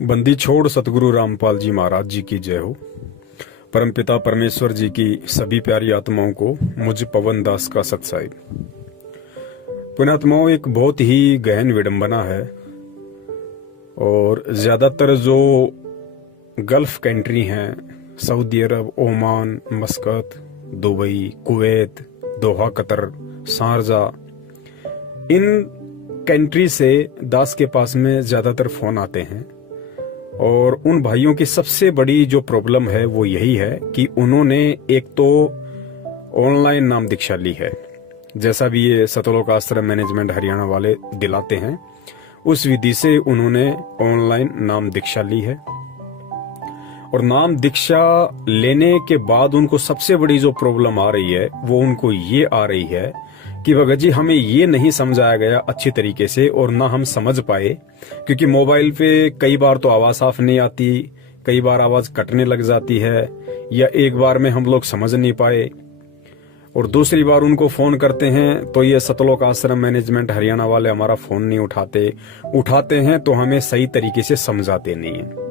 बंदी छोड़ सतगुरु रामपाल जी महाराज जी की जय हो। परमपिता परमेश्वर जी की सभी प्यारी आत्माओं को मुझ पवन दास का सत्साहिब। पुण्यात्माओं, एक बहुत ही गहन विडंबना है और ज्यादातर जो गल्फ कंट्री हैं, Saudi Arab, Oman, मस्कत, Dubai, Kuwait, Doha, Qatar, Sharjah, in country से दास के पास में ज्यादातर फोन आते हैं और उन भाइयों की सबसे बड़ी जो प्रॉब्लम है वो यही है कि उन्होंने एक तो ऑनलाइन नाम दीक्षा ली है, जैसा भी ये सतलोक आश्रम मैनेजमेंट हरियाणा वाले दिलाते हैं, उस विधि से उन्होंने ऑनलाइन नाम दीक्षा ली है। और नाम दीक्षा लेने के बाद उनको सबसे बड़ी जो प्रॉब्लम आ रही है वो उनको ये आ रही है कि भगत जी हमें ये नहीं समझाया गया अच्छी तरीके से और ना हम समझ पाए, क्योंकि मोबाइल पे कई बार तो आवाज साफ नहीं आती, कई बार आवाज कटने लग जाती है, या एक बार में हम लोग समझ नहीं पाए और दूसरी बार उनको फोन करते हैं तो ये सतलोक आश्रम मैनेजमेंट हरियाणा वाले हमारा फोन नहीं उठाते हैं तो हमें सही तरीके से समझाते नहीं है।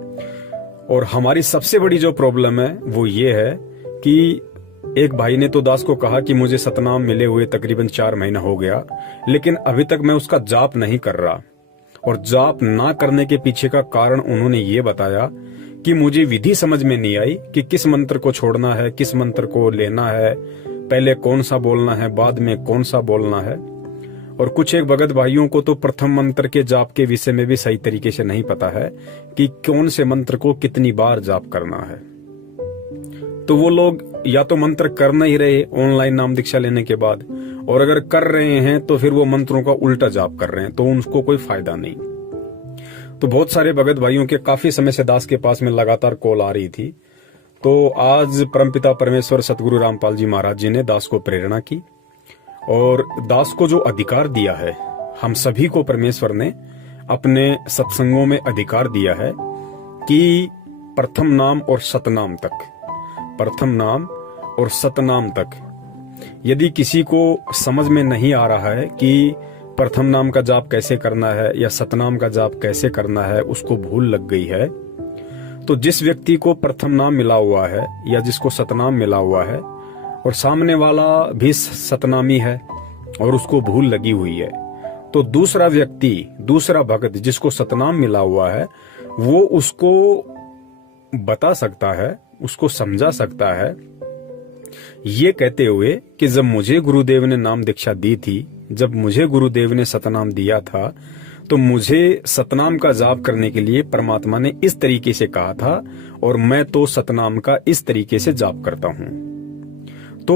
और हमारी सबसे बड़ी जो प्रॉब्लम है वो ये है कि एक भाई ने तो दास को कहा कि मुझे सतनाम मिले हुए तकरीबन 4 महीना हो गया, लेकिन अभी तक मैं उसका जाप नहीं कर रहा। और जाप ना करने के पीछे का कारण उन्होंने ये बताया कि मुझे विधि समझ में नहीं आई कि किस मंत्र को छोड़ना है, किस मंत्र को लेना है, पहले कौन सा बोलना है, बाद में कौन सा बोलना है। और कुछ एक भगत भाइयों को तो प्रथम मंत्र के जाप के विषय में भी सही तरीके से नहीं पता है कि कौन से मंत्र को कितनी बार जाप करना है। तो वो लोग या तो मंत्र कर नहीं रहे ऑनलाइन नाम दीक्षा लेने के बाद, और अगर कर रहे हैं तो फिर वो मंत्रों का उल्टा जाप कर रहे हैं, तो उनको कोई फायदा नहीं। तो बहुत सारे भगत भाइयों के काफी समय से दास के पास में लगातार कॉल आ रही थी। तो आज परमपिता परमेश्वर सतगुरु रामपाल जी महाराज जी ने दास को प्रेरणा की और दास को जो अधिकार दिया है, हम सभी को परमेश्वर ने अपने सत्संगों में अधिकार दिया है कि प्रथम नाम और सतनाम तक, प्रथम नाम और सतनाम तक, यदि किसी को समझ में नहीं आ रहा है कि प्रथम नाम का जाप कैसे करना है या सतनाम का जाप कैसे करना है, उसको भूल लग गई है, तो जिस व्यक्ति को प्रथम नाम मिला हुआ है या जिसको सतनाम मिला हुआ है और सामने वाला भी सतनामी है और उसको भूल लगी हुई है, तो दूसरा व्यक्ति, दूसरा भक्त जिसको सतनाम मिला हुआ है, वो उसको बता सकता है, उसको समझा सकता है, ये कहते हुए कि जब मुझे गुरुदेव ने नाम दीक्षा दी थी, जब मुझे गुरुदेव ने सतनाम दिया था, तो मुझे सतनाम का जाप करने के लिए परमात्मा ने इस तरीके से कहा था और मैं तो सतनाम का इस तरीके से जाप करता हूं। तो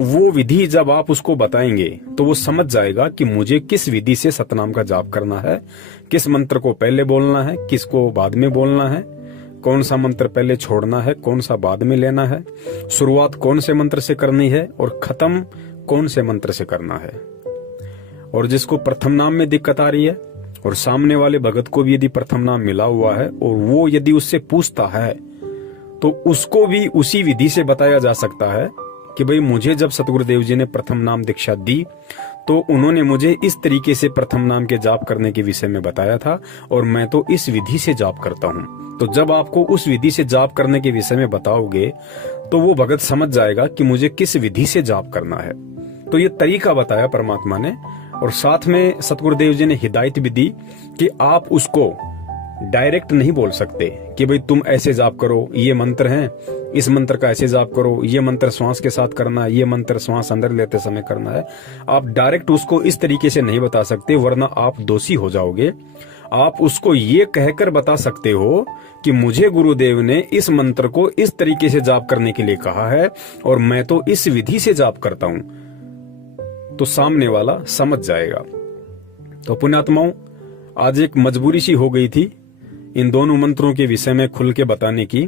वो विधि जब आप उसको बताएंगे तो वो समझ जाएगा कि मुझे किस विधि से सतनाम का जाप करना है, किस मंत्र को पहले बोलना है, किसको बाद में बोलना है, कौन सा मंत्र पहले छोड़ना है, कौन सा बाद में लेना है, शुरुआत कौन से मंत्र से करनी है और खत्म कौन से मंत्र से करना है। और जिसको प्रथम नाम में दिक्कत आ रही है और सामने वाले भगत को भी यदि प्रथम नाम मिला हुआ है और वो यदि उससे पूछता है तो उसको भी उसी विधि से बताया जा सकता है कि भाई मुझे जब सतगुरुदेव जी ने प्रथम नाम दीक्षा दी तो उन्होंने मुझे इस तरीके से प्रथम नाम के जाप करने के विषय में बताया था और मैं तो इस विधि से जाप करता हूं। तो जब आपको उस विधि से जाप करने के विषय में बताओगे तो वो भगत समझ जाएगा कि मुझे किस विधि से जाप करना है। तो ये तरीका बताया परमात्मा ने और साथ में सतगुरुदेव जी ने हिदायत भी दी कि आप उसको डायरेक्ट नहीं बोल सकते कि भाई तुम ऐसे जाप करो, ये मंत्र हैं, इस मंत्र का ऐसे जाप करो, ये मंत्र श्वास के साथ करना है, ये मंत्र श्वास अंदर लेते समय करना है। आप डायरेक्ट उसको इस तरीके से नहीं बता सकते, वरना आप दोषी हो जाओगे। आप उसको ये कहकर बता सकते हो कि मुझे गुरुदेव ने इस मंत्र को इस तरीके से जाप करने के लिए कहा है और मैं तो इस विधि से जाप करता हूं, तो सामने वाला समझ जाएगा। तो पुण्यात्माओं, आज एक मजबूरी सी हो गई थी इन दोनों मंत्रों के विषय में खुल के बताने की,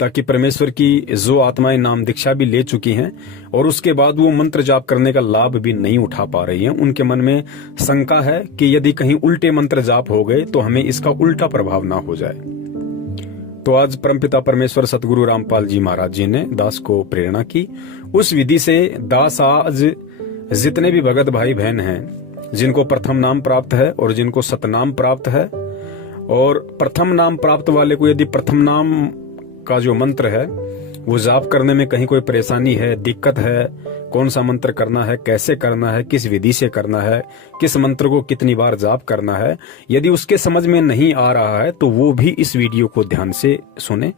ताकि परमेश्वर की जो आत्माएं नाम दीक्षा भी ले चुकी हैं और उसके बाद वो मंत्र जाप करने का लाभ भी नहीं उठा पा रही हैं, उनके मन में शंका है कि यदि कहीं उल्टे मंत्र जाप हो गए तो हमें इसका उल्टा प्रभाव ना हो जाए। तो आज परमपिता परमेश्वर सतगुरु रामपाल जी महाराज जी ने दास को प्रेरणा की। उस विधि से दास आज जितने भी भगत भाई बहन हैं जिनको प्रथम नाम प्राप्त है और जिनको सतनाम प्राप्त है और प्रथम नाम प्राप्त वाले को यदि प्रथम नाम का जो मंत्र है वो जाप करने में कहीं कोई परेशानी है, दिक्कत है, कौन सा मंत्र करना है, कैसे करना है, किस विधि से करना है, किस मंत्र को कितनी बार जाप करना है, यदि उसके समझ में नहीं आ रहा है तो वो भी इस वीडियो को ध्यान से सुने।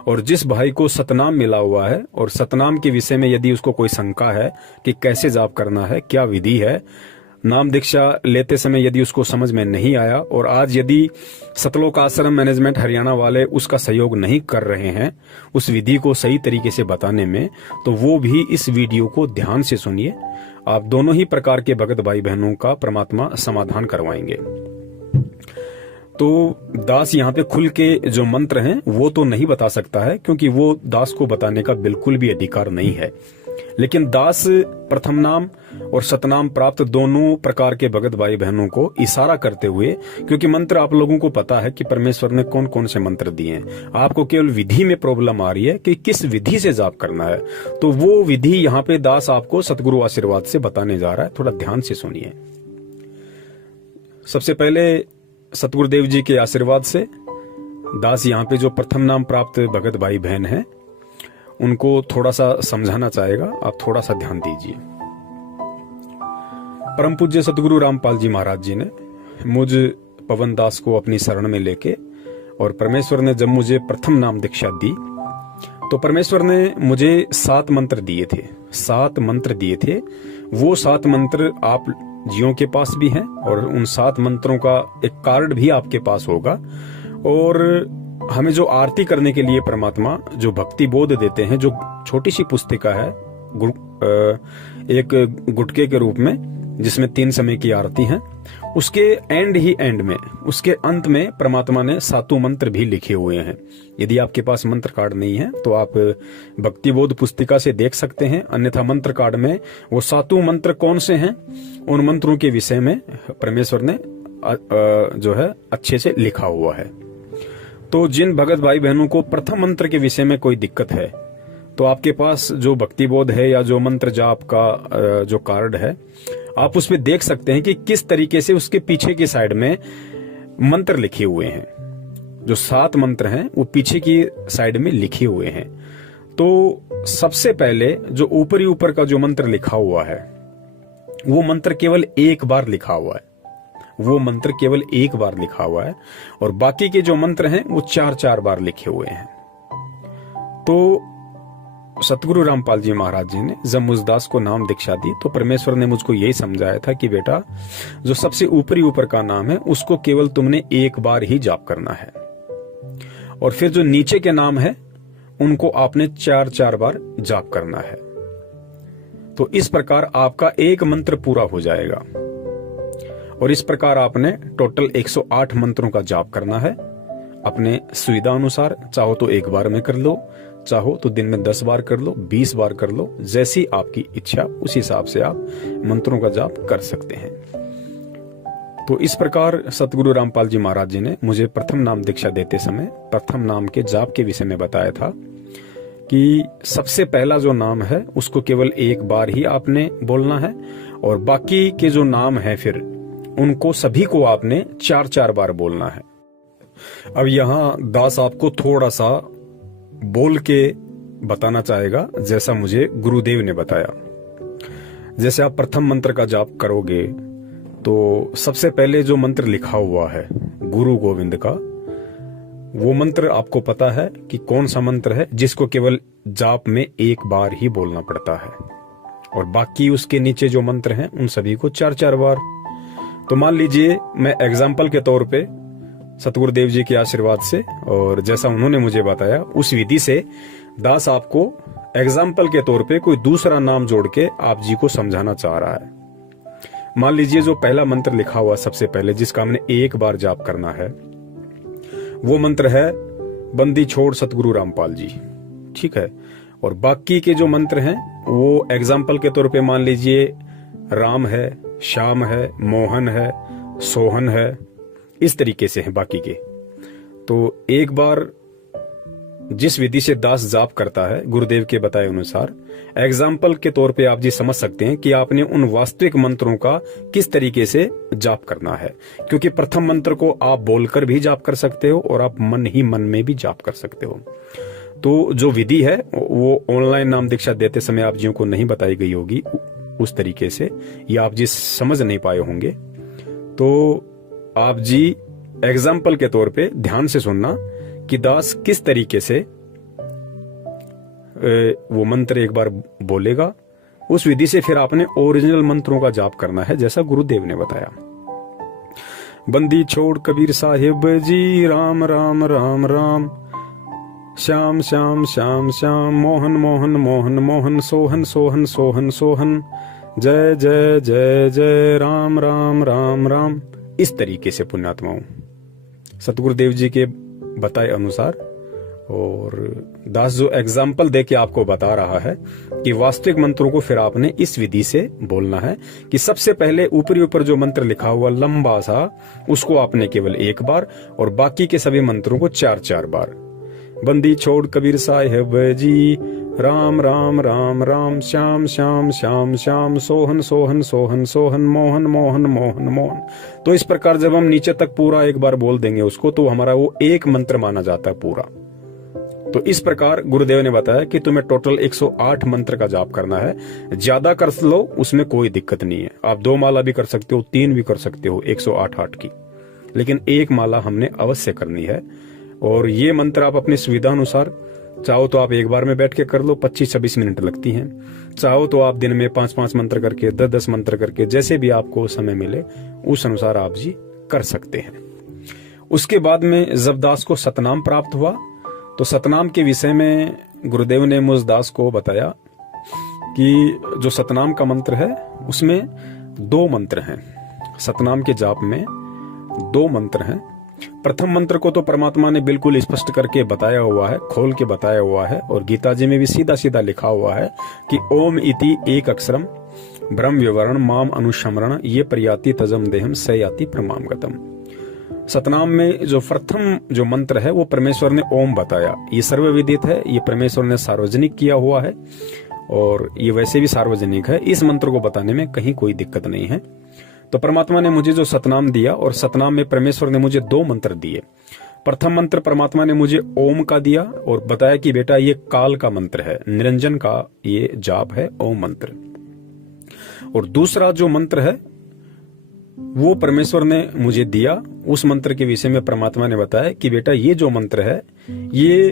और जिस भाई को सतनाम मिला हुआ है और सतनाम के विषय में यदि उसको कोई शंका है कि कैसे जाप करना है, क्या विधि है, नाम दीक्षा लेते समय यदि उसको समझ में नहीं आया और आज यदि सतलोक आश्रम मैनेजमेंट हरियाणा वाले उसका सहयोग नहीं कर रहे हैं उस विधि को सही तरीके से बताने में, तो वो भी इस वीडियो को ध्यान से सुनिए। आप दोनों ही प्रकार के भगत भाई बहनों का परमात्मा समाधान करवाएंगे। तो दास यहाँ पे खुल के जो मंत्र हैं वो तो नहीं बता सकता है, क्योंकि वो दास को बताने का बिल्कुल भी अधिकार नहीं है। लेकिन दास प्रथम नाम और सतनाम प्राप्त दोनों प्रकार के भगत भाई बहनों को इशारा करते हुए, क्योंकि मंत्र आप लोगों को पता है कि परमेश्वर ने कौन कौन से मंत्र दिए हैं, आपको केवल विधि में प्रॉब्लम आ रही है कि किस विधि से जाप करना है, तो वो विधि यहाँ पे दास आपको सतगुरु आशीर्वाद से बताने जा रहा है। थोड़ा ध्यान से सुनिए। सबसे पहले सतगुरुदेव जी के आशीर्वाद से दास यहाँ पे जो प्रथम नाम प्राप्त भगत भाई बहन है उनको थोड़ा सा समझाना चाहेगा, आप थोड़ा सा ध्यान दीजिए। परम पूज्य सतगुरु रामपाल जी महाराज जी ने मुझ पवन दास को अपनी शरण में लेके, और परमेश्वर ने जब मुझे प्रथम नाम दीक्षा दी तो परमेश्वर ने मुझे 7 मंत्र दिए थे। 7 मंत्र दिए थे। वो 7 मंत्र आप जियों के पास भी हैं और उन 7 मंत्रों का एक कार्ड भी आपके पास होगा। और हमें जो आरती करने के लिए परमात्मा जो भक्ति बोध देते हैं, जो छोटी सी पुस्तिका है एक गुटके के रूप में जिसमें 3 समय की आरती है, उसके एंड में, उसके अंत में परमात्मा ने 7 मंत्र भी लिखे हुए हैं। यदि आपके पास मंत्र कार्ड नहीं है तो आप भक्ति बोध पुस्तिका से देख सकते हैं, अन्यथा मंत्र कार्ड में वो 7 मंत्र कौन से हैं उन मंत्रों के विषय में परमेश्वर ने जो है अच्छे से लिखा हुआ है। तो जिन भगत भाई बहनों को प्रथम मंत्र के विषय में कोई दिक्कत है तो आपके पास जो भक्ति बोध है या जो मंत्र जाप का जो कार्ड है आप उसमें देख सकते हैं कि किस तरीके से उसके पीछे की साइड में मंत्र लिखे हुए हैं। जो 7 मंत्र हैं वो पीछे की साइड में लिखे हुए हैं। तो सबसे पहले जो ऊपर का जो मंत्र लिखा हुआ है वो मंत्र केवल एक बार लिखा हुआ है। वो मंत्र केवल एक बार लिखा हुआ है और बाकी के जो मंत्र हैं वो 4-4 बार लिखे हुए हैं। तो सतगुरु रामपाल जी महाराज जी ने जब मुझदास को नाम दीक्षा दी तो परमेश्वर ने मुझको यही समझाया था कि बेटा जो सबसे ऊपर का नाम है उसको केवल तुमने एक बार ही जाप करना है, और फिर जो नीचे के नाम है उनको आपने 4-4 बार जाप करना है। तो इस प्रकार आपका एक मंत्र पूरा हो जाएगा। और इस प्रकार आपने टोटल 108 मंत्रों का जाप करना है अपने सुविधा अनुसार। चाहो तो एक बार में कर लो, चाहो तो दिन में 10 बार कर लो, 20 बार कर लो, जैसी आपकी इच्छा उस हिसाब से आप मंत्रों का जाप कर सकते हैं। तो इस प्रकार सतगुरु रामपाल जी महाराज जी ने मुझे प्रथम नाम दीक्षा देते समय प्रथम नाम के जाप के विषय में बताया था कि सबसे पहला जो नाम है उसको केवल एक बार ही आपने बोलना है और बाकी के जो नाम है फिर उनको सभी को आपने 4-4 बार बोलना है। अब यहाँ दास आपको थोड़ा सा बोल के बताना चाहेगा जैसा मुझे गुरुदेव ने बताया। जैसे आप प्रथम मंत्र का जाप करोगे तो सबसे पहले जो मंत्र लिखा हुआ है गुरु गोविंद का, वो मंत्र आपको पता है कि कौन सा मंत्र है जिसको केवल जाप में एक बार ही बोलना पड़ता है, और बाकी उसके नीचे जो मंत्र हैं उन सभी को 4-4 बार। तो मान लीजिए मैं एग्जाम्पल के तौर पे सतगुरुदेव जी के आशीर्वाद से और जैसा उन्होंने मुझे बताया उस विधि से दास आपको एग्जाम्पल के तौर पे कोई दूसरा नाम जोड़ के आप जी को समझाना चाह रहा है। मान लीजिए जो पहला मंत्र लिखा हुआ सबसे पहले जिसका हमने एक बार जाप करना है वो मंत्र है बंदी छोड़ सतगुरु रामपाल जी, ठीक है। और बाकी के जो मंत्र हैं वो एग्जाम्पल के तौर पे मान लीजिए राम है, श्याम है, मोहन है, सोहन है, इस तरीके से हैं बाकी के। तो एक बार जिस विधि से दास जाप करता है गुरुदेव के बताए अनुसार, एग्जाम्पल के तौर पे आप जी समझ सकते हैं कि आपने उन वास्तविक मंत्रों का किस तरीके से जाप करना है। क्योंकि प्रथम मंत्र को आप बोलकर भी जाप कर सकते हो और आप मन ही मन में भी जाप कर सकते हो। तो जो विधि है वो ऑनलाइन नाम दीक्षा देते समय आप जियों को नहीं बताई गई होगी उस तरीके से, या आप जी समझ नहीं पाए होंगे। तो आप जी एग्जाम्पल के तौर पे ध्यान से सुनना कि दास किस तरीके से वो मंत्र एक बार बोलेगा, उस विधि से फिर आपने ओरिजिनल मंत्रों का जाप करना है जैसा गुरुदेव ने बताया। बंदी छोड़ कबीर साहिब जी, राम राम राम राम, श्याम श्याम श्याम श्याम, मोहन मोहन मोहन मोहन, सोहन सोहन सोहन सोहन, जय जय जय जय, राम राम राम राम। इस तरीके से पुण्यात्माओं सतगुरुदेव जी के बताए अनुसार, और दास जो एग्जाम्पल देके आपको बता रहा है कि वास्तविक मंत्रों को फिर आपने इस विधि से बोलना है कि सबसे पहले ऊपरी ऊपर जो मंत्र लिखा हुआ लंबा सा, उसको आपने केवल एक बार और बाकी के सभी मंत्रों को 4-4 बार। बंदी छोड़ कबीर साहिब जी, राम राम राम राम, श्याम श्याम श्याम श्याम, सोहन सोहन सोहन सोहन, मोहन मोहन मोहन मोहन। तो इस प्रकार जब हम नीचे तक पूरा एक बार बोल देंगे उसको, तो हमारा वो एक मंत्र माना जाता है पूरा। तो इस प्रकार गुरुदेव ने बताया कि तुम्हें टोटल 108 मंत्र का जाप करना है। ज्यादा कर लो उसमें कोई दिक्कत नहीं है, आप 2 माला भी कर सकते हो, 3 भी कर सकते हो 108 की, लेकिन एक माला हमने अवश्य करनी है। और ये मंत्र आप अपनी सुविधा अनुसार चाहो तो आप एक बार में बैठ के कर लो, 25-26 मिनट लगती हैं। चाहो तो आप दिन में 5-5 मंत्र करके, 10-10 मंत्र करके, जैसे भी आपको समय मिले उस अनुसार आप जी कर सकते हैं। उसके बाद में जब दास को सतनाम प्राप्त हुआ, तो सतनाम के विषय में गुरुदेव ने मुझ दास को बताया कि जो सतनाम का मंत्र है उसमें 2 मंत्र हैं। सतनाम के जाप में 2 मंत्र हैं। प्रथम मंत्र को तो परमात्मा ने बिल्कुल स्पष्ट करके बताया हुआ है, खोल के बताया हुआ है, और गीता जी में भी सीधा सीधा लिखा हुआ है कि ओम इति एक अक्षरम ब्रह्म विवरण माम अनुशमरण ये प्रयाति तजम देहम स याति प्रमाम गतम। सतनाम में जो प्रथम जो मंत्र है वो परमेश्वर ने ओम बताया, ये सर्वविदित है, ये परमेश्वर ने सार्वजनिक किया हुआ है और ये वैसे भी सार्वजनिक है, इस मंत्र को बताने में कहीं कोई दिक्कत नहीं है। तो परमात्मा ने मुझे जो सतनाम दिया, और सतनाम में परमेश्वर ने मुझे 2 मंत्र दिए। प्रथम मंत्र परमात्मा ने मुझे ओम का दिया और बताया कि बेटा ये काल का मंत्र है, निरंजन का ये जाप है ओम मंत्र। और दूसरा जो मंत्र है वो परमेश्वर ने मुझे दिया, उस मंत्र के विषय में परमात्मा ने बताया कि बेटा ये जो मंत्र है ये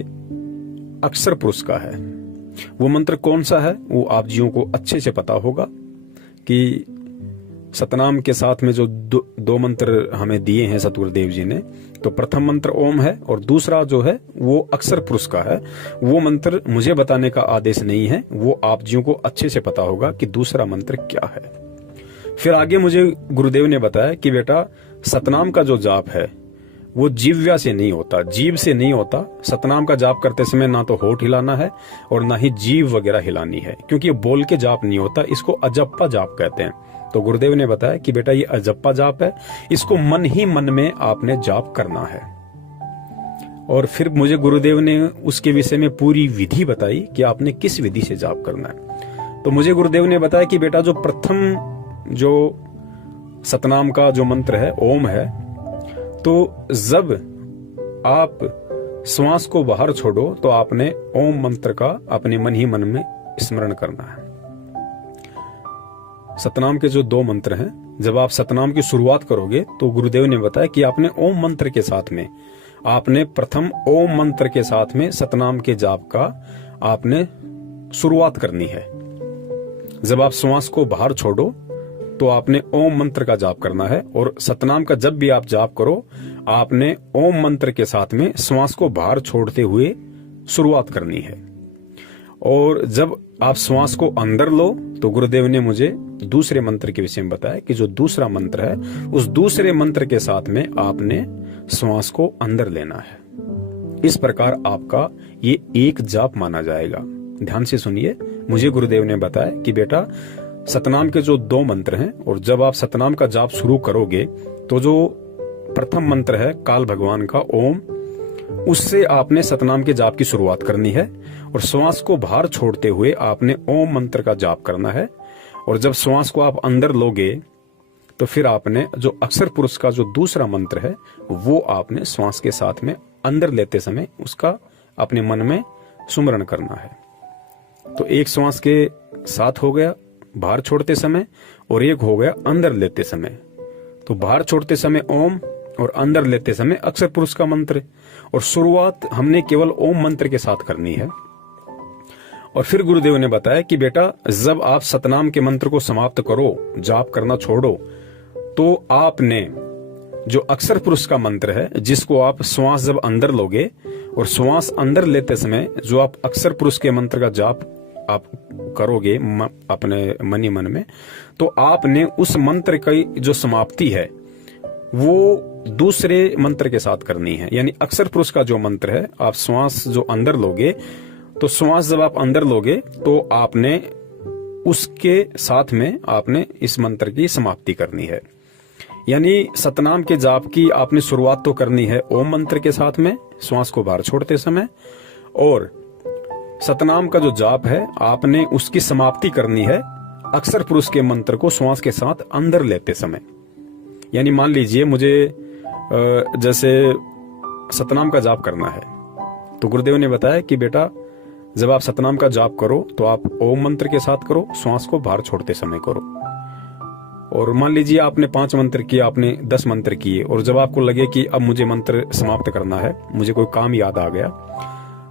अक्षर पुरुष का है। वो मंत्र कौन सा है वो आप जियों को अच्छे से पता होगा कि सतनाम के साथ में जो 2 मंत्र हमें दिए हैं सतगुरुदेव जी ने, तो प्रथम मंत्र ओम है और दूसरा जो है वो अक्षर पुरुष का है। वो मंत्र मुझे बताने का आदेश नहीं है, वो आप जियों को अच्छे से पता होगा कि दूसरा मंत्र क्या है। फिर आगे मुझे गुरुदेव ने बताया कि बेटा सतनाम का जो जाप है वो जीव्या से नहीं होता, जीव से नहीं होता। सतनाम का जाप करते समय ना तो होठ हिलाना है और ना ही जीव वगैरह हिलानी है, क्योंकि ये बोल के जाप नहीं होता, इसको अजप्पा जाप कहते हैं। तो गुरुदेव ने बताया कि बेटा ये अजप्पा जाप है, इसको मन ही मन में आपने जाप करना है। और फिर मुझे गुरुदेव ने उसके विषय में पूरी विधि बताई कि आपने किस विधि से जाप करना है। तो मुझे गुरुदेव ने बताया कि बेटा जो प्रथम जो सतनाम का जो मंत्र है ओम है, तो जब आप श्वास को बाहर छोड़ो तो आपने ओम मंत्र का अपने मन ही मन में स्मरण करना है। सतनाम के जो 2 मंत्र हैं, जब आप सतनाम की शुरुआत करोगे तो गुरुदेव ने बताया कि आपने ओम मंत्र के साथ में, आपने प्रथम ओम मंत्र के साथ में सतनाम के जाप का आपने शुरुआत करनी है। जब आप श्वास को बाहर छोड़ो तो आपने ओम मंत्र का जाप करना है, और सतनाम का जब भी आप जाप करो आपने ओम मंत्र के साथ में श्वास को बाहर छोड़ते हुए शुरुआत करनी है। और जब आप श्वास को अंदर लो तो गुरुदेव ने मुझे दूसरे मंत्र के विषय में बताया कि जो दूसरा मंत्र है उस दूसरे मंत्र के साथ में आपने श्वास को अंदर लेना है। इस प्रकार आपका ये एक जाप माना जाएगा। ध्यान से सुनिए, मुझे गुरुदेव ने बताया कि बेटा सतनाम के जो 2 मंत्र हैं, और जब आप सतनाम का जाप शुरू करोगे तो जो प्रथम मंत्र है काल भगवान का ओम, उससे आपने सतनाम के जाप की शुरुआत करनी है और श्वास को बाहर छोड़ते हुए आपने ओम मंत्र का जाप करना है। और जब श्वास को आप अंदर लोगे तो फिर आपने जो अक्षर पुरुष का जो दूसरा मंत्र है वो आपने श्वास के साथ में अंदर लेते समय उसका अपने मन में सुमरण करना है। तो एक श्वास के साथ हो गया बाहर छोड़ते समय और एक हो गया अंदर लेते समय। तो बाहर छोड़ते समय ओम और अंदर लेते समय अक्षर पुरुष का मंत्र। और शुरुआत हमने केवल ओम मंत्र के साथ करनी है। और फिर गुरुदेव ने बताया कि बेटा जब आप सतनाम के मंत्र को समाप्त करो, जाप करना छोड़ो, तो आपने जो अक्षर पुरुष का मंत्र है जिसको आप श्वास जब अंदर लोगे और श्वास अंदर लेते समय जो आप अक्षर पुरुष के मंत्र का जाप आप करोगे अपने मनी मन में, तो आपने उस मंत्र की जो समाप्ति है वो दूसरे मंत्र के साथ करनी है। यानी अक्षर पुरुष का जो मंत्र है आप श्वास जो अंदर लोगे, तो श्वास जब आप अंदर लोगे तो आपने उसके साथ में आपने इस मंत्र की समाप्ति करनी है। यानी सतनाम के जाप की आपने शुरुआत तो करनी है ओम मंत्र के साथ में श्वास को बाहर छोड़ते समय, और सतनाम का जो जाप है आपने उसकी समाप्ति करनी है अक्षर पुरुष के मंत्र को श्वास के साथ अंदर लेते समय। यानी मान लीजिए मुझे जैसे सतनाम का जाप करना है, तो गुरुदेव ने बताया कि बेटा जब आप सतनाम का जाप करो तो आप ओम मंत्र के साथ करो, श्वास को बाहर छोड़ते समय करो। और मान लीजिए आपने 5 मंत्र किए, आपने 10 मंत्र किए, और जब आपको लगे कि अब मुझे मंत्र समाप्त करना है, मुझे कोई काम याद आ गया,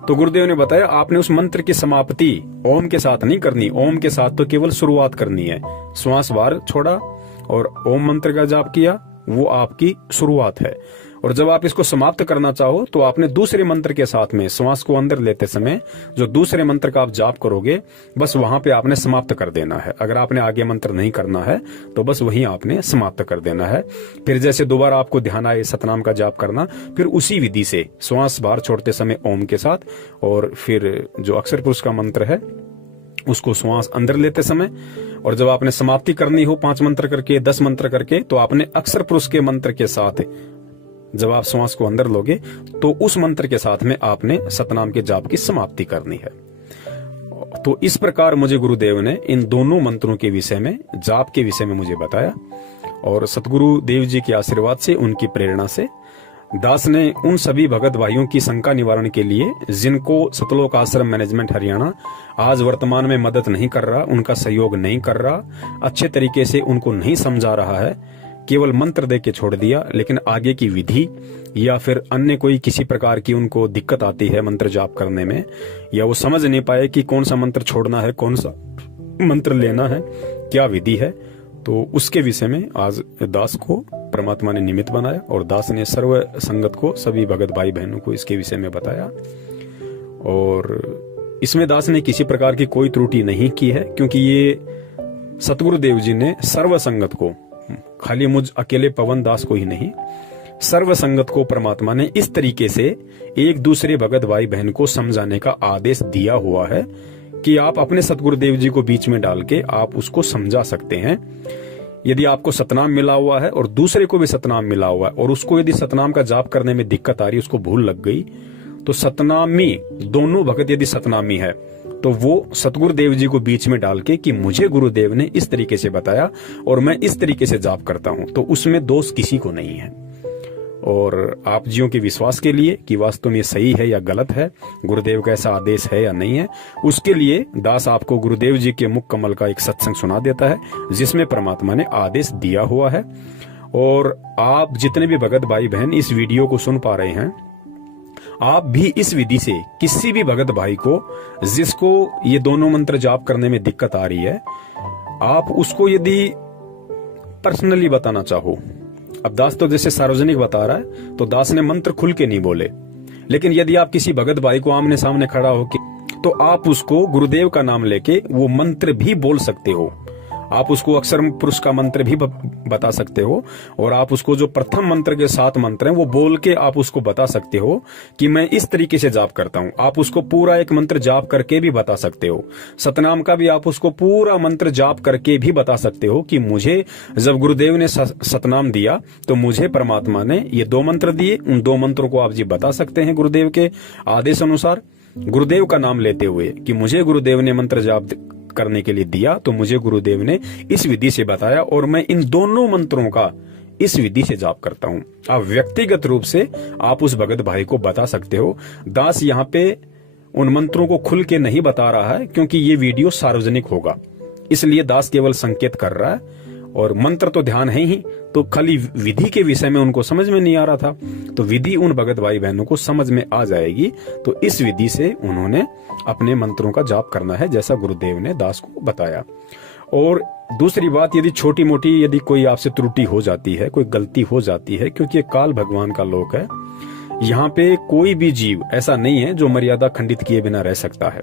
तो गुरुदेव ने बताया आपने उस मंत्र की समाप्ति ओम के साथ नहीं करनी। ओम के साथ तो केवल शुरुआत करनी है। श्वास बाहर छोड़ा और ओम मंत्र का जाप किया, वो आपकी शुरुआत है। और जब आप इसको समाप्त करना चाहो तो आपने दूसरे मंत्र के साथ में श्वास को अंदर लेते समय जो दूसरे मंत्र का आप जाप करोगे बस वहां पे आपने समाप्त कर देना है। अगर आपने आगे मंत्र नहीं करना है तो बस वहीं आपने समाप्त कर देना है। फिर जैसे दोबारा आपको ध्यान आए सतनाम का जाप करना, फिर उसी विधि से श्वास बाहर छोड़ते समय ओम के साथ, और फिर जो अक्षर पुरुष का मंत्र है उसको श्वास अंदर लेते समय, और जब आपने समाप्ति करनी हो 5 मंत्र करके 10 मंत्र करके, तो आपने अक्षर पुरुष के मंत्र के साथ जब आप श्वास को अंदर लोगे तो उस मंत्र के साथ में आपने सतनाम के जाप की समाप्ति करनी है। तो इस प्रकार मुझे गुरुदेव ने इन दोनों मंत्रों के विषय में, जाप के विषय में मुझे बताया। और सतगुरु देव जी के आशीर्वाद से, उनकी प्रेरणा से दास ने उन सभी भगत भाइयों की शंका निवारण के लिए जिनको सतलोक आश्रम मैनेजमेंट हरियाणा आज वर्तमान में मदद नहीं कर रहा, उनका सहयोग नहीं कर रहा, अच्छे तरीके से उनको नहीं समझा रहा है, केवल मंत्र दे के छोड़ दिया, लेकिन आगे की विधि या फिर अन्य कोई किसी प्रकार की उनको दिक्कत आती है मंत्र जाप करने में, या वो समझ नहीं पाए कि कौन सा मंत्र छोड़ना है, कौन सा मंत्र लेना है, क्या विधि है, तो उसके विषय में आज दास को परमात्मा ने निमित्त बनाया और दास ने सर्व संगत को, सभी भगत भाई बहनों को इसके विषय में बताया। और इसमें दास ने किसी प्रकार की कोई त्रुटि नहीं की है, क्योंकि ये सतगुरुदेव जी ने सर्व संगत को, खाली मुझ अकेले पवन दास को ही नहीं, सर्व संगत को परमात्मा ने इस तरीके से एक दूसरे भगत भाई बहन को समझाने का आदेश दिया हुआ है कि आप अपने सतगुरुदेव जी को बीच में डाल के आप उसको समझा सकते हैं। यदि आपको सतनाम मिला हुआ है और दूसरे को भी सतनाम मिला हुआ है और उसको यदि सतनाम का जाप करने में दिक्कत आ रही है, उसको भूल लग गई, तो सतनामी दोनों भगत यदि सतनामी है तो वो सतगुरुदेव जी को बीच में डाल के कि मुझे गुरुदेव ने इस तरीके से बताया और मैं इस तरीके से जाप करता हूं, तो उसमें दोष किसी को नहीं है। और आप जियों के विश्वास के लिए कि वास्तव में सही है या गलत है, गुरुदेव का ऐसा आदेश है या नहीं है, उसके लिए दास आपको गुरुदेव जी के मुख कमल का एक सत्संग सुना देता है जिसमें परमात्मा ने आदेश दिया हुआ है। और आप जितने भी भगत भाई बहन इस वीडियो को सुन पा रहे हैं, आप भी इस विधि से किसी भी भगत भाई को जिसको ये दोनों मंत्र जाप करने में दिक्कत आ रही है, आप उसको यदि पर्सनली बताना चाहो, अब दास तो जैसे सार्वजनिक बता रहा है तो दास ने मंत्र खुल के नहीं बोले, लेकिन यदि आप किसी भगत भाई को आमने सामने खड़ा हो के, तो आप उसको गुरुदेव का नाम लेके वो मंत्र भी बोल सकते हो। आप उसको अक्षर पुरुष का मंत्र भी बता सकते हो, और आप उसको जो प्रथम मंत्र के 7 मंत्र हैं वो बोल के आप उसको बता सकते हो कि मैं इस तरीके से जाप करता हूं। आप उसको पूरा एक मंत्र जाप करके भी बता सकते हो। सतनाम का भी आप उसको पूरा मंत्र जाप करके भी बता सकते हो कि मुझे जब गुरुदेव ने सतनाम दिया तो मुझे परमात्मा ने ये 2 मंत्र दिए। उन 2 मंत्रों को आप जी बता सकते हैं गुरुदेव के आदेश अनुसार, गुरुदेव का नाम लेते हुए कि मुझे गुरुदेव ने मंत्र जाप करने के लिए दिया, तो मुझे गुरुदेव ने इस विधि से बताया और मैं इन दोनों मंत्रों का इस विधि से जाप करता हूं। आप व्यक्तिगत रूप से आप उस भगत भाई को बता सकते हो। दास यहाँ पे उन मंत्रों को खुल के नहीं बता रहा है क्योंकि ये वीडियो सार्वजनिक होगा, इसलिए दास केवल संकेत कर रहा है, और मंत्र तो ध्यान है ही, तो खाली विधि के विषय में उनको समझ में नहीं आ रहा था, तो विधि उन भगत भाई बहनों को समझ में आ जाएगी। तो इस विधि से उन्होंने अपने मंत्रों का जाप करना है जैसा गुरुदेव ने दास को बताया। और दूसरी बात, यदि छोटी मोटी यदि कोई आपसे त्रुटि हो जाती है, कोई गलती हो जाती है, क्योंकि ये काल भगवान का लोक है, यहाँ पे कोई भी जीव ऐसा नहीं है जो मर्यादा खंडित किए बिना रह सकता है।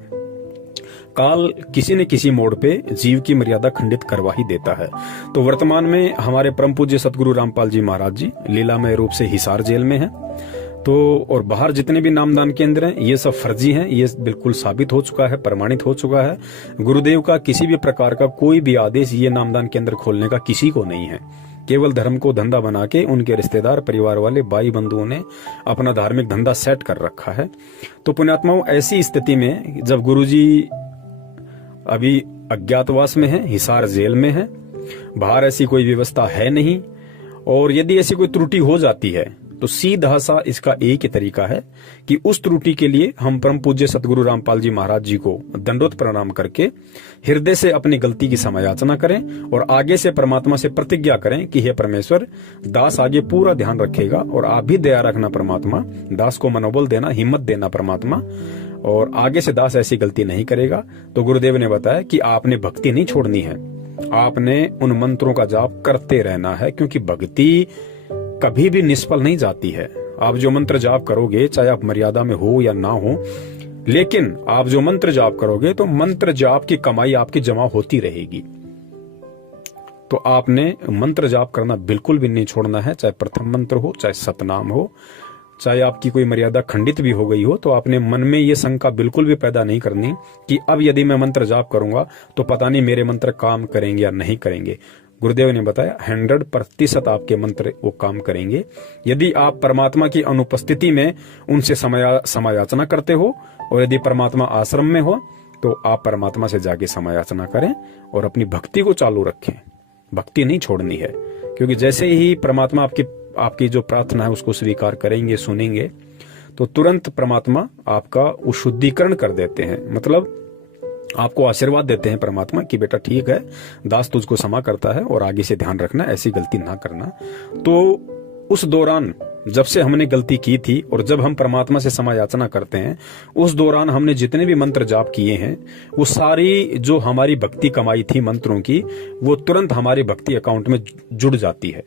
काल किसी न किसी मोड़ पे जीव की मर्यादा खंडित करवा ही देता है। तो वर्तमान में हमारे परम पूज्य सतगुरु रामपाल जी महाराज जी लीलामय रूप से हिसार जेल में हैं। तो और बाहर जितने भी नामदान केंद्र हैं ये सब फर्जी हैं, ये बिल्कुल साबित हो चुका है, प्रमाणित हो चुका है। गुरुदेव का किसी भी प्रकार का कोई भी आदेश ये नामदान केंद्र खोलने का किसी को नहीं है। केवल धर्म को धंधा बना के उनके रिश्तेदार, परिवार वाले, भाई बंधुओं ने अपना धार्मिक धंधा सेट कर रखा है। तो पुण्यात्माओं, ऐसी स्थिति में जब गुरुजी अभी अज्ञातवास में है, हिसार जेल में है, बाहर ऐसी कोई व्यवस्था है नहीं, और यदि ऐसी कोई त्रुटि हो जाती है तो सीधा सा इसका एक ही तरीका है कि उस त्रुटि के लिए हम परम पूज्य सतगुरु रामपाल जी महाराज जी को दंडोत प्रणाम करके हृदय से अपनी गलती की समायाचना करें और आगे से परमात्मा से प्रतिज्ञा करें कि हे परमेश्वर, दास आगे पूरा ध्यान रखेगा, और आप भी दया रखना परमात्मा, दास को मनोबल देना, हिम्मत देना परमात्मा, और आगे से दास ऐसी गलती नहीं करेगा। तो गुरुदेव ने बताया कि आपने भक्ति नहीं छोड़नी है, आपने उन मंत्रों का जाप करते रहना है, क्योंकि भक्ति कभी भी निष्फल नहीं जाती है। आप जो मंत्र जाप करोगे, चाहे आप मर्यादा में हो या ना हो, लेकिन आप जो मंत्र जाप करोगे तो मंत्र जाप की कमाई आपकी जमा होती रहेगी। तो आपने मंत्र जाप करना बिल्कुल भी नहीं छोड़ना है, चाहे प्रथम मंत्र हो, चाहे सतनाम हो, चाहे आपकी कोई मर्यादा खंडित भी हो गई हो, तो आपने मन में ये शंका बिल्कुल भी पैदा नहीं करनी कि अब यदि मैं मंत्र जाप करूंगा तो पता नहीं मेरे मंत्र काम करेंगे या नहीं करेंगे। गुरुदेव ने बताया 100% आपके मंत्र वो काम करेंगे यदि आप परमात्मा की अनुपस्थिति में उनसे समायाचना करते हो, और यदि परमात्मा आश्रम में हो तो आप परमात्मा से जाके समायाचना करें और अपनी भक्ति को चालू रखें। भक्ति नहीं छोड़नी है, क्योंकि जैसे ही परमात्मा आपकी जो प्रार्थना है उसको स्वीकार करेंगे, सुनेंगे, तो तुरंत परमात्मा आपका वो शुद्धिकरण कर देते हैं। मतलब आपको आशीर्वाद देते हैं परमात्मा कि बेटा ठीक है, दास तुझको क्षमा करता है और आगे से ध्यान रखना, ऐसी गलती ना करना। तो उस दौरान जब से हमने गलती की थी और जब हम परमात्मा से समायाचना करते हैं, उस दौरान हमने जितने भी मंत्र जाप किए हैं वो सारी जो हमारी भक्ति कमाई थी मंत्रों की, वो तुरंत हमारे भक्ति अकाउंट में जुड़ जाती है।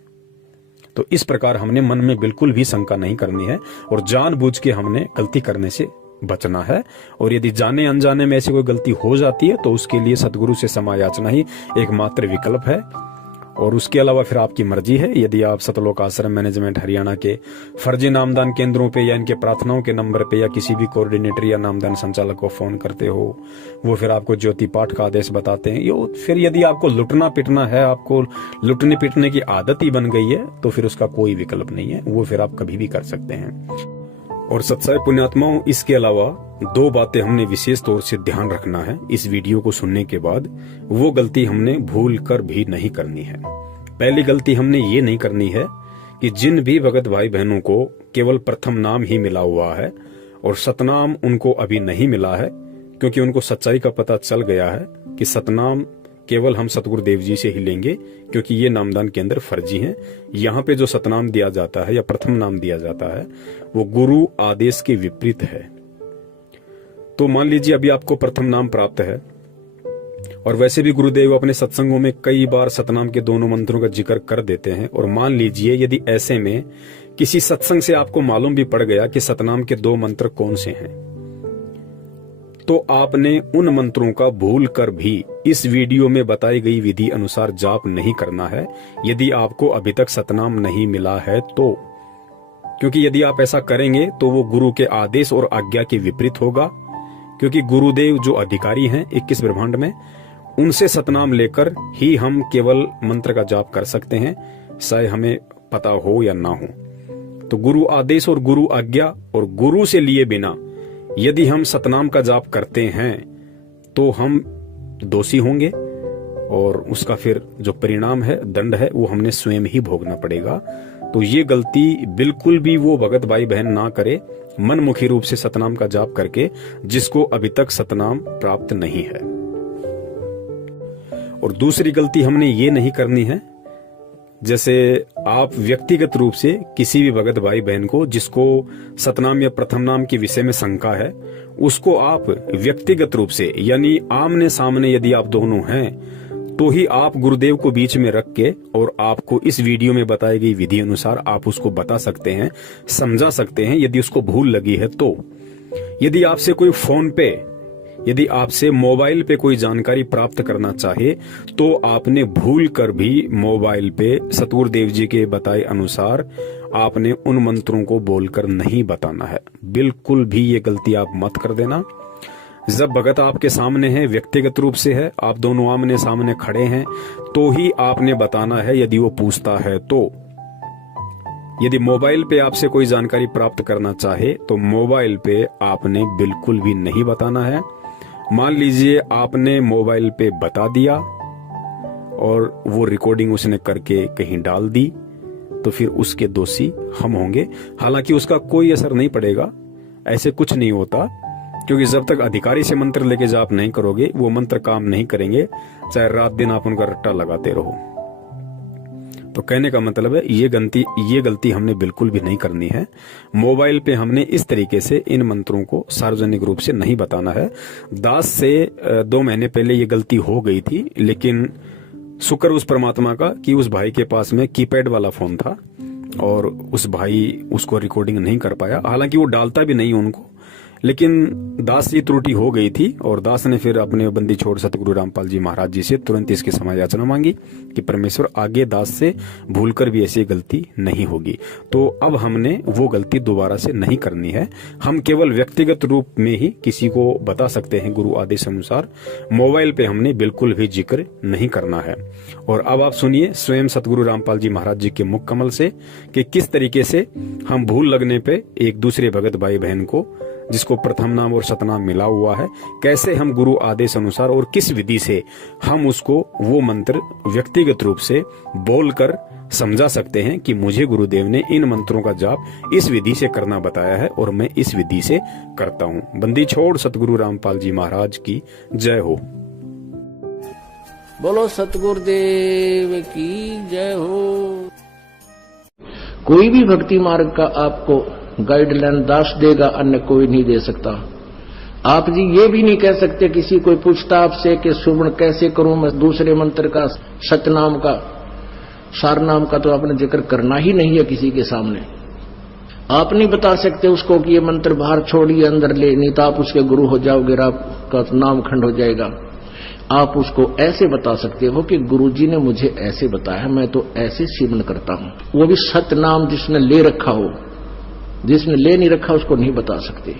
तो इस प्रकार हमने मन में बिल्कुल भी शंका नहीं करनी है और जानबूझ के हमने गलती करने से बचना है। और यदि जाने अनजाने में ऐसी कोई गलती हो जाती है तो उसके लिए सतगुरु से समायाचना ही एकमात्र विकल्प है, और उसके अलावा फिर आपकी मर्जी है। यदि आप सतलोक आश्रम मैनेजमेंट हरियाणा के फर्जी नामदान केंद्रों पे या इनके प्रार्थनाओं के नंबर पे या किसी भी कोऑर्डिनेटर या नामदान संचालक को फोन करते हो, वो फिर आपको ज्योति पाठ का आदेश बताते हैं, यो फिर यदि आपको लुटना पिटना है, आपको लुटने पिटने की आदत ही बन गई है, तो फिर उसका कोई विकल्प नहीं है, वो फिर आप कभी भी कर सकते हैं। और सत्साई पुण्यात्माओं, इसके अलावा 2 बातें हमने विशेष तौर से ध्यान रखना है इस वीडियो को सुनने के बाद। वो गलती हमने भूल कर भी नहीं करनी है। पहली गलती हमने ये नहीं करनी है कि जिन भी भगत भाई बहनों को केवल प्रथम नाम ही मिला हुआ है और सतनाम उनको अभी नहीं मिला है, क्योंकि उनको सच्चाई का पता चल गया है कि सतनाम केवल हम सतगुरुदेव जी से ही लेंगे, क्योंकि ये नामदान केंद्र फर्जी हैं। यहाँ पे जो सतनाम दिया जाता है या प्रथम नाम दिया जाता है वो गुरु आदेश के विपरीत है। तो मान लीजिए अभी आपको प्रथम नाम प्राप्त है, और वैसे भी गुरुदेव अपने सत्संगों में कई बार सतनाम के दोनों मंत्रों का जिक्र कर देते हैं, और मान लीजिए यदि ऐसे में किसी सत्संग से आपको मालूम भी पड़ गया कि सतनाम के 2 मंत्र कौन से हैं, तो आपने उन मंत्रों का भूल कर भी इस वीडियो में बताई गई विधि अनुसार जाप नहीं करना है यदि आपको अभी तक सतनाम नहीं मिला है तो, क्योंकि यदि आप ऐसा करेंगे तो वो गुरु के आदेश और आज्ञा के विपरीत होगा। क्योंकि गुरुदेव जो अधिकारी हैं 21 ब्रह्मांड में, उनसे सतनाम लेकर ही हम केवल मंत्र का जाप कर सकते हैं, चाहे हमें पता हो या ना हो। तो गुरु आदेश और गुरु आज्ञा और गुरु से लिए बिना यदि हम सतनाम का जाप करते हैं तो हम दोषी होंगे और उसका फिर जो परिणाम है, दंड है, वो हमने स्वयं ही भोगना पड़ेगा। तो ये गलती बिल्कुल भी वो भगत भाई बहन ना करे मनमुखी रूप से सतनाम का जाप करके, जिसको अभी तक सतनाम प्राप्त नहीं है। और दूसरी गलती हमने ये नहीं करनी है, जैसे आप व्यक्तिगत रूप से किसी भी भगत भाई बहन को जिसको सतनाम या प्रथम नाम के विषय में शंका है, उसको आप व्यक्तिगत रूप से यानी आमने सामने यदि आप दोनों हैं तो ही आप गुरुदेव को बीच में रख के और आपको इस वीडियो में बताई गई विधि अनुसार आप उसको बता सकते हैं, समझा सकते हैं यदि उसको भूल लगी है तो। यदि आपसे कोई फोन पे, यदि आपसे मोबाइल पे कोई जानकारी प्राप्त करना चाहे तो आपने भूल कर भी मोबाइल पे सतगुरु देव जी के बताए अनुसार आपने उन मंत्रों को बोलकर नहीं बताना है। बिल्कुल भी ये गलती आप मत कर देना। जब भगत आपके सामने है, व्यक्तिगत रूप से है, आप दोनों आमने सामने खड़े हैं, तो ही आपने बताना है यदि वो पूछता है तो। यदि मोबाइल पे आपसे कोई जानकारी प्राप्त करना चाहे तो मोबाइल पे आपने बिल्कुल भी नहीं बताना है। मान लीजिए आपने मोबाइल पे बता दिया और वो रिकॉर्डिंग उसने करके कहीं डाल दी तो फिर उसके दोषी हम होंगे। हालांकि उसका कोई असर नहीं पड़ेगा, ऐसे कुछ नहीं होता, क्योंकि जब तक अधिकारी से मंत्र लेके जाप नहीं करोगे वो मंत्र काम नहीं करेंगे, चाहे रात दिन आप उनका रट्टा लगाते रहो। तो कहने का मतलब है ये गलती हमने बिल्कुल भी नहीं करनी है। मोबाइल पे हमने इस तरीके से इन मंत्रों को सार्वजनिक रूप से नहीं बताना है। दास से 2 महीने पहले ये गलती हो गई थी, लेकिन शुक्र उस परमात्मा का कि उस भाई के पास में कीपैड वाला फोन था और उस भाई उसको रिकॉर्डिंग नहीं कर पाया। हालांकि वो डालता भी नहीं उनको, लेकिन दास की त्रुटि हो गई थी और दास ने फिर अपने बंदी छोड़ सतगुरु रामपाल जी महाराज जी से तुरंत इसकी क्षमा याचना मांगी कि परमेश्वर आगे दास से भूलकर भी ऐसी गलती नहीं होगी। तो अब हमने वो गलती दोबारा से नहीं करनी है। हम केवल व्यक्तिगत रूप में ही किसी को बता सकते हैं गुरु आदेश अनुसार। मोबाइल पे हमने बिल्कुल भी जिक्र नहीं करना है। और अब आप सुनिए स्वयं सतगुरु रामपाल जी महाराज जी के मुख कमल से कि किस तरीके से हम भूल लगने पे एक दूसरे भगत भाई बहन को जिसको प्रथम नाम और सतनाम मिला हुआ है, कैसे हम गुरु आदेश अनुसार और किस विधि से हम उसको वो मंत्र व्यक्तिगत रूप से बोलकर समझा सकते हैं कि मुझे गुरुदेव ने इन मंत्रों का जाप इस विधि से करना बताया है और मैं इस विधि से करता हूँ। बंदी छोड़ सतगुरु रामपाल जी महाराज की जय हो। बोलो सतगुरुदेव की जय हो। कोई भी भक्ति मार्ग का आपको गाइडलाइन दास देगा, अन्य कोई नहीं दे सकता। आप जी ये भी नहीं कह सकते, किसी कोई पूछता आपसे कि सुमन कैसे करूं मैं दूसरे मंत्र का, सतनाम का, सारनाम का, तो आपने जिक्र करना ही नहीं है किसी के सामने। आप नहीं बता सकते उसको कि ये मंत्र बाहर छोड़िए अंदर ले, नहीं तो आप उसके गुरु हो जाओगे, आपका नाम खंड हो जाएगा। आप उसको ऐसे बता सकते हो कि गुरुजी ने मुझे ऐसे बताया, मैं तो ऐसे सिमरन करता हूं। वो भी सतनाम जिसने ले रखा हो, जिसने ले नहीं रखा उसको नहीं बता सकते।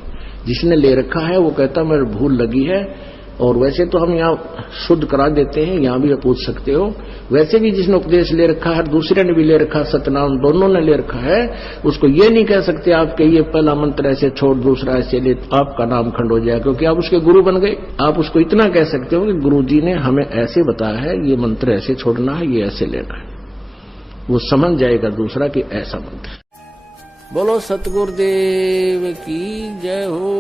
जिसने ले रखा है वो कहता मेरे भूल लगी है। और वैसे तो हम यहाँ शुद्ध करा देते हैं, यहाँ भी आप पूछ सकते हो। वैसे भी जिसने उपदेश ले रखा है, दूसरे ने भी ले रखा, सतनाम दोनों ने ले रखा है, उसको ये नहीं कह सकते आप कि ये पहला मंत्र ऐसे छोड़ दूसरा ऐसे ले, आपका नाम खंड हो जाए, क्योंकि आप उसके गुरु बन गए। आप उसको इतना कह सकते हो कि गुरुजी ने हमें ऐसे बताया है, ये मंत्र ऐसे छोड़ना है, ये ऐसे लेना है। वो समझ जाएगा दूसरा कि ऐसा मंत्र। बोलो सतगुरुदेव की जय हो।